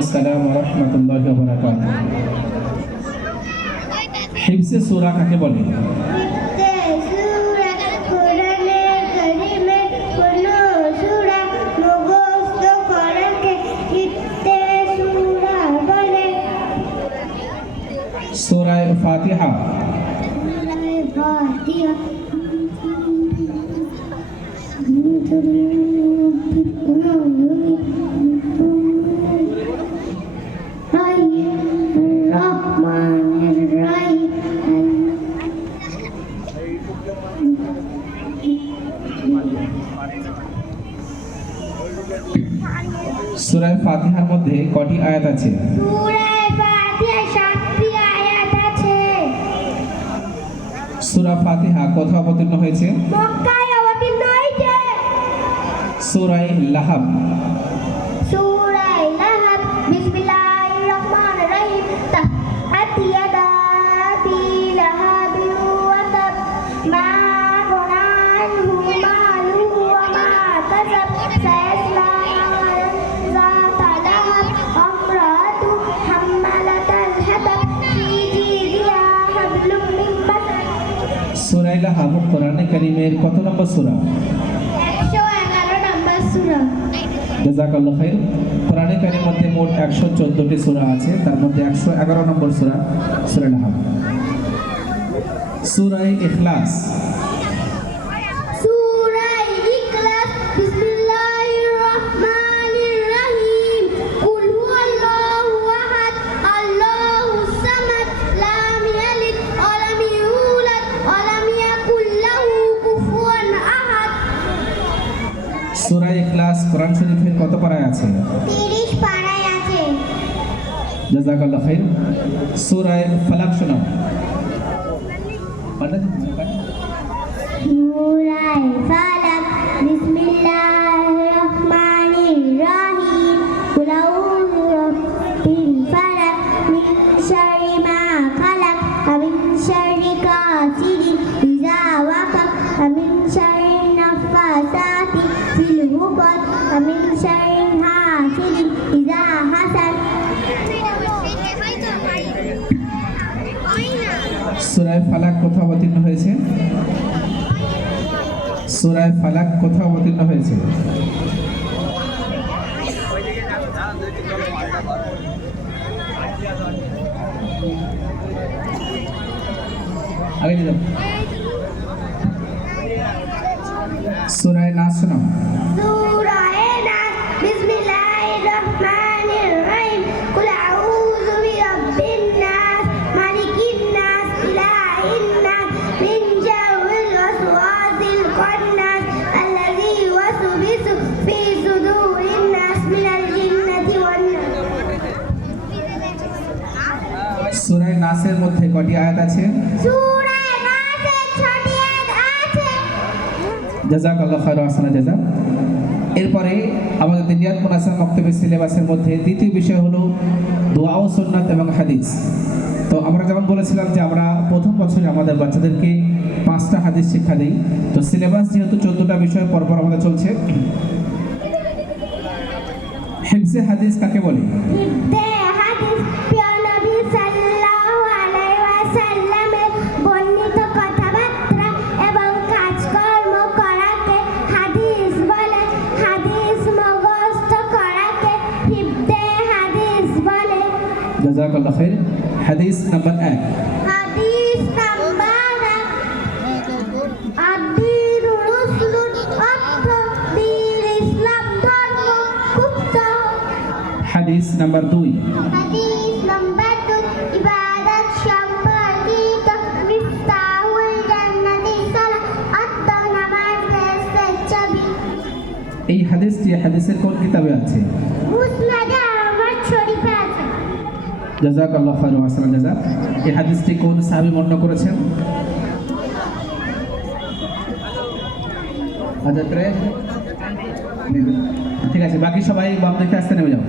আসসালাম ওয়া রাহমাতুল্লাহি ওয়া বারাকাতুহু। হিফজে সূরা কাকে বলে? সূরা ফাতিহা। সূরা ফাতিহার মধ্যে কয়টি আয়াত আছে? সূরা ফাতিহায় 7টি আয়াত আছে। সূরা ফাতিহা কোথায় অবতীর্ণ হয়েছে? মক্কায় অবতীর্ণ হয়েছে। সূরা লাহাব। সূরা লাহাব। বিসমিল্লাহির রহমানির রহিম। তাব্বাত ইয়াদা আবি লাহাবিন ওয়া তাব মা আগনা আনহু মালুহু ওয়া মা কাসাব সায়াসলা নারান যাতা লাহাব আমরাতু হাম্মালাতাল হাতাব ফি জিদিহা হাবলুম মিন মাসad। সূরা লাহাব কোরআনে কারীমের কত নম্বর সূরা? 111 নম্বর সূরা। জাযাকাল্লাহু খাইর। কোরআনে কারীমের মধ্যে মোট 114টি সূরা আছে, তার মধ্যে 111 নম্বর সূরা সূরা লাহাব। সূরা ইখলাস। সূরা ইখলাস। বিসমিল্লাহির রহমানির রহিম। কুল হুয়াল্লাহু আহাদ আল্লাহুস সামাদ লাম ইয়ালিদ ওয়া লাম ইউলাদ ওয়া লাম ইয়াকুল লাহু কুফুয়ান আহাদ। সূরা ইখলাস কোরআন শরীফের কত পারায় আছে? 30 পারায় আছে। জাযাকাল্লাহু খাইর। সূরা ফালাক শোনাও। সূরা ফালাক। বিসমিল্লাহির রহমানির রহিম। কুল আউযু বিরাব্বিল ফালাক মিন শাররি মা খালাক ওয়া মিন শাররি গাসিকিন ইযা ওয়াকাব ওয়া মিন শাররি নাফাসাতি ফিল উকাদ ওয়া মিন শাররি হাসিদিন ইযা হাসাদ। সূরা ফালাক কোথায় অবতীর্ণ হয়েছে? সূরা ফালাক কোথায় অবতীর্ণ হয়েছে? আগে যাও। সূরা নাস শোনাও। সূরা নাস। বিসমিল্লাহির রহমানির রহিম। কুল আউযু বিরাব্বিন নাস মালিকিন নাস ইলাহিন নাস মিন শাররিল ওয়াসওয়াসিল খান্নাস আল্লাযী ইউওয়াসবিসু ফি সুদুরিন নাস মিনাল জিন্নাতি ওয়ান নাস। সূরা নাসের মধ্যে কয়টি আয়াত আছে? সূরা নাসের 6টি আয়াত আছে। জাযাকাল্লাহু খাইরান ওয়া আহসানা জাযা। এরপরে আমাদের দিনিয়াত মুনাসাব মক্তবের সিলেবাসের মধ্যে দ্বিতীয় বিষয় হলো দোয়া ও সুন্নাত এবং হাদিস। তো আমরা যেমন বলেছিলাম যে আমরা প্রথম বছরে আমাদের বাচ্চাদেরকে 5টা হাদিস শিক্ষা দিই। তো সিলেবাস যেহেতু 14টা বিষয় পরপর আমাদের চলছে। হিফজে হাদিস কাকে বলে? হিফজে হাদিস প্রিয় নবী সাল্লাল্লাহু আলাইহি ওয়াসাল্লামের বর্ণিত কথাবার্তা এবং কাজকর্ম করাকে হাদিস বলে। হাদিস মুখস্থ করাকে হিফজে হাদিস বলে। জাযাকাল্লাহু খাইর। হাদিস নাম্বার 1। হাদিস নাম্বার 1। আদিরু রুসুল অর্থ দিন ইসলাম ধর্ম খুব সহজ। হাদিস নাম্বার 2। হাদিস নাম্বার 2। ইবাদত সম্পর্কিত মিফতাহুল জান্নাতি সালাত অর্থ নামাজ বেহেশতের চাবি। এই হাদিসটি হাদিসের কোন কিতাবে আছে? মুসনাদে আহমদ শরীফে আছে। জাযাকাল্লাহু খাইরান ওয়া আহসানা জাযা। এই হাদিসটি কোন সাহাবী বর্ণনা করেছেন? ঠিক আছে, বাকি সবাই বাম দিকে আসতে নেমে যাও।